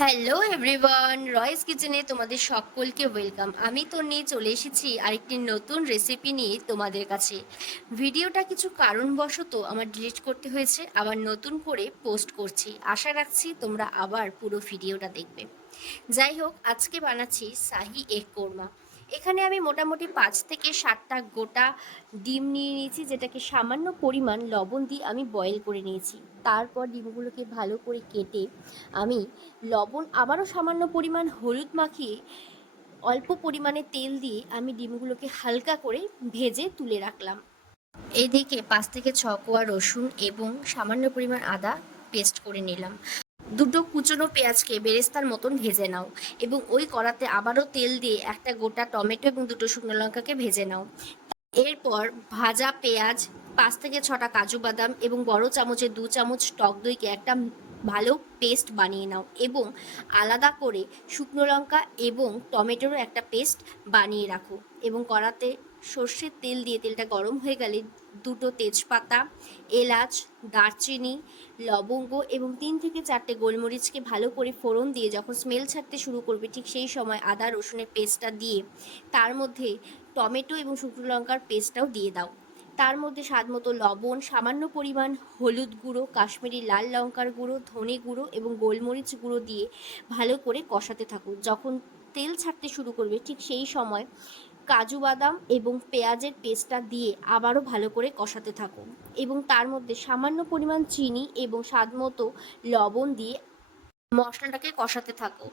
Hello everyone, রয়েস কিচেনে তোমাদের সকলকে ওয়েলকাম। আমি তো নিয়ে চলে এসেছি আরেকটি নতুন রেসিপি নিয়ে তোমাদের কাছে। ভিডিওটা কিছু কারণবশত আমার ডিলিট করতে হয়েছে, আবার নতুন করে পোস্ট করছি। আশা রাখছি তোমরা আবার পুরো ভিডিওটা দেখবে। যাই হোক, আজকে বানাচ্ছি শাহি এগ কোরমা। এখানে আমি মোটামুটি 5 থেকে 7টা গোটা ডিম নিয়ে নিয়েছি, যেটাকে সামান্য পরিমাণ লবণ দিয়ে আমি বয়েল করে নিয়েছি। তারপর ডিমগুলোকে ভালো করে কেটে আমি লবণ আবারও সামান্য পরিমাণ হলুদ মাখিয়ে অল্প পরিমাণে তেল দিয়ে আমি ডিমগুলোকে হালকা করে ভেজে তুলে রাখলাম। এদিকে 5 থেকে 6 কোয়া রসুন এবং সামান্য পরিমাণ আদা পেস্ট করে নিলাম। দুটো কুচনো পেঁয়াজকে বেরেস্তার মতন ভেজে নাও এবং ওই কড়াতে আবারও তেল দিয়ে একটা গোটা টমেটো এবং দুটো শুকনো লঙ্কাকে ভেজে নাও। এরপর ভাজা পেঁয়াজ, 5 থেকে 6টা কাজু বাদাম এবং বড় চামচে 2 চামচ টক দইকে একটা ভালো পেস্ট বানিয়ে নাও এবং আলাদা করে শুকনো লঙ্কা এবং টমেটোরও একটা পেস্ট বানিয়ে রাখো এবং কড়াতে সর্ষের তেল দিয়ে তেলটা গরম হয়ে গেলে দুটো তেজপাতা, এলাচ, দারচিনি, লবঙ্গ এবং 3 থেকে 4টে গোলমরিচকে ভালো করে ফোড়ন দিয়ে যখন স্মেল ছাড়তে শুরু করবে, ঠিক সেই সময় আদা রসুনের পেস্টটা দিয়ে তার মধ্যে টমেটো এবং শুকনো লঙ্কার পেস্টটাও দিয়ে দাও। তার মধ্যে স্বাদ মতো লবণ, সামান্য পরিমাণ হলুদ গুঁড়ো, কাশ্মীরি লাল লঙ্কার গুঁড়ো, ধনে গুঁড়ো এবং গোলমরিচ গুঁড়ো দিয়ে ভালো করে কষাতে থাকো। যখন তেল ছাড়তে শুরু করবে, ঠিক সেই সময় কাজু বাদাম এবং পেঁয়াজের পেস্টটা দিয়ে আবারও ভালো করে কষাতে থাকো এবং তার মধ্যে সামান্য পরিমাণ চিনি এবং স্বাদ মতো লবণ দিয়ে মশলাটাকে কষাতে থাকো।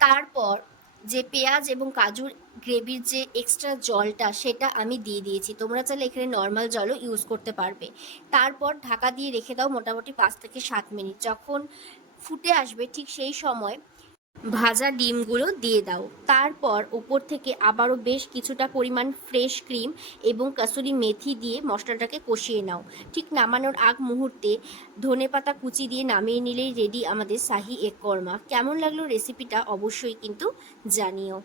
তারপর যে পেঁয়াজ এবং কাজুর গ্রেভির যে এক্সট্রা জলটা, সেটা আমি দিয়ে দিয়েছি। তোমরা চাইলে এখানে নর্মাল জলও ইউজ করতে পারবে। তারপর ঢাকা দিয়ে রেখে দাও মোটামুটি 5 থেকে 7 মিনিট। যখন ফুটে আসবে, ঠিক সেই সময় ভাজা ডিমগুলো দিয়ে দাও। তারপর ওপর থেকে আবারও বেশ কিছুটা পরিমাণ ফ্রেশ ক্রিম এবং কাসুরি মেথি দিয়ে মশলাটাকে কষিয়ে নাও। ঠিক নামানোর আগ মুহূর্তে ধনেপাতা কুচি দিয়ে নামিয়ে নিলেই রেডি আমাদের শাহি এগ কোরমা। কেমন লাগলো রেসিপিটা অবশ্যই কিন্তু জানিও।